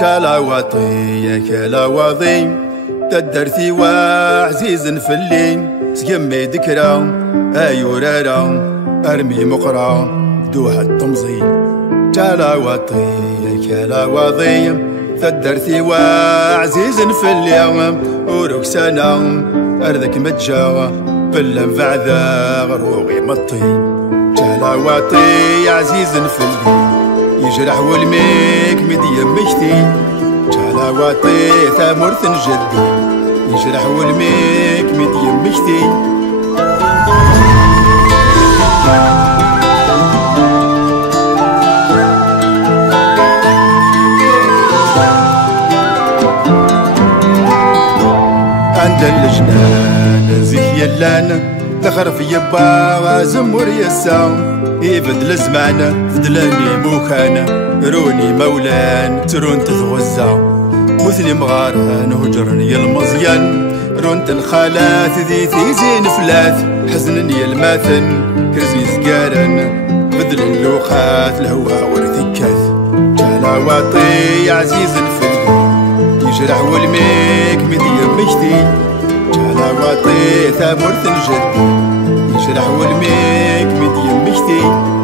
كلاوطي كلاوضي تدرتي وعزيز في الليل سقمي ذكرى ايورارا ارمي مقرا بدوها التمزي كلاوطي كلاوضي تدرتي وعزيز في الليل وركسانا ارذك متجا بالانفع ذا غروغي مطي كلاوطي عزيز في الليل يجرح والميك مدي مشتي كلاوطي ثامرث جدي يجرح والميك مدي مشتي عند الجنان زيك يلان تخرف يبا زمر يسام يبدل زمانه فدلاني موكان روني مولان ترون تتغزى مثني مغاران هجرني المزيان رونت الخالات ذي زين فلاث حزنني الماثن كرزي زقارن بدل اللوخات الهوا ورثكاث كلاوطي عزيز في الليل يجرح والميك مدي مشتي كلاوطي ثامرث جدي يجرح والميك مدي مشتي